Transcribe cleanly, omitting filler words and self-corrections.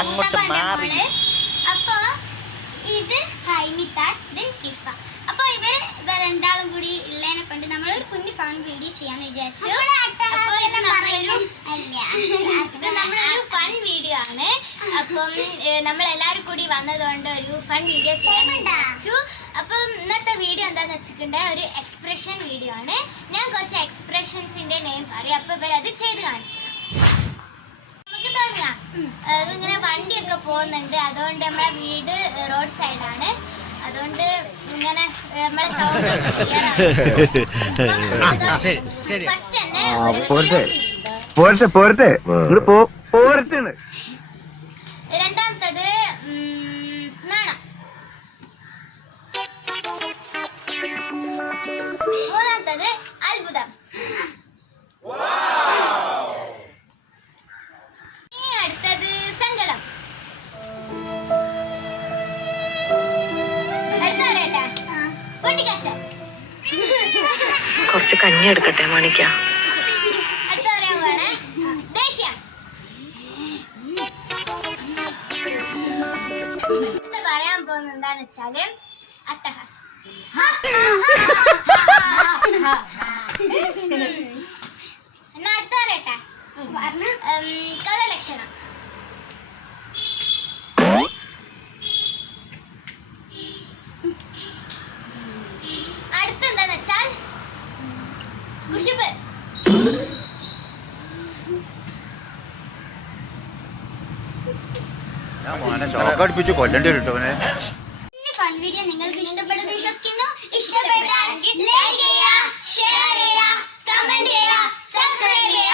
അങ്ങോട്ട് മാറി. അപ്പൊ ഇത് ഹൈമിത്താൻ, ഇത് ഹിഫ. അപ്പൊ ഇവര് രണ്ടാളും കൂടി ഉള്ളതിനെ കൊണ്ട് നമ്മളൊരു കുഞ്ഞു ഫൺ വീഡിയോ ചെയ്യാന്ന് വിചാരിച്ചു. അപ്പൊ ഇത് നമ്മളൊരു ഫൺ വീഡിയോ ആണ്. അപ്പം നമ്മളെല്ലാരും കൂടി വന്നതുകൊണ്ട് ഒരു ഫൺ വീഡിയോ ചെയ്യാൻ വിചാരിച്ചു. അപ്പം ഇന്നത്തെ വീഡിയോ എന്താന്ന് വെച്ചിട്ടുണ്ടെങ്കിൽ ഒരു എക്സ്പ്രഷൻ വീഡിയോ ആണ്. ഞാൻ കുറച്ച് എക്സ്പ്രഷൻസിന്റെ നെയിം പറയും. അപ്പൊ ഇവരത് ചെയ്ത് കാണിക്കണം. നമുക്ക് തുടങ്ങാം. അതിങ്ങനെ വണ്ടിയൊക്കെ പോകുന്നുണ്ട്. അതുകൊണ്ട് നമ്മളെ വീട് റോഡ് സൈഡാണ്. അതുകൊണ്ട് ഇങ്ങനെ നമ്മളെ സൗണ്ട് ക്ലിയർ ആണ്. ഫസ്റ്റ് തന്നെ രണ്ടാമത്തത് നാണം. മൂന്നാമത്തത് അത്ഭുതം. അടുത്തത് സങ്കടം. അടുത്ത പറയട്ടെ, പൊട്ടിക്കാശ. കുറച്ച് കഞ്ഞി എടുക്കട്ടെ മാണിക്ക. അടുത്ത പറയാൻ പോണേ ദേഷ്യം. അടുത്ത പറയാൻ പോകുന്നത് എന്താന്ന് വെച്ചാല് അട്ടഹാസം. എന്നാ അടുത്ത പറയട്ടെ, കള്ളലക്ഷണം. അടുത്തെന്താന്ന് വെച്ചാൽ കുശുമ്പ്. ചോക്കടിപ്പിച്ച് കൊല്ലേണ്ടി വരും കേട്ടോ. ഫൺ വീഡിയോ നിങ്ങൾക്ക് ഇഷ്ടപ്പെട്ടെന്ന് വിശ്വസിക്കുന്നു. ഇഷ്ടപ്പെട്ടാൽ ലൈക്ക് ചെയ്യുക, ഷെയർ ചെയ്യുക, കമന്റ് ചെയ്യുക, സബ്സ്ക്രൈബ് ചെയ്യുക.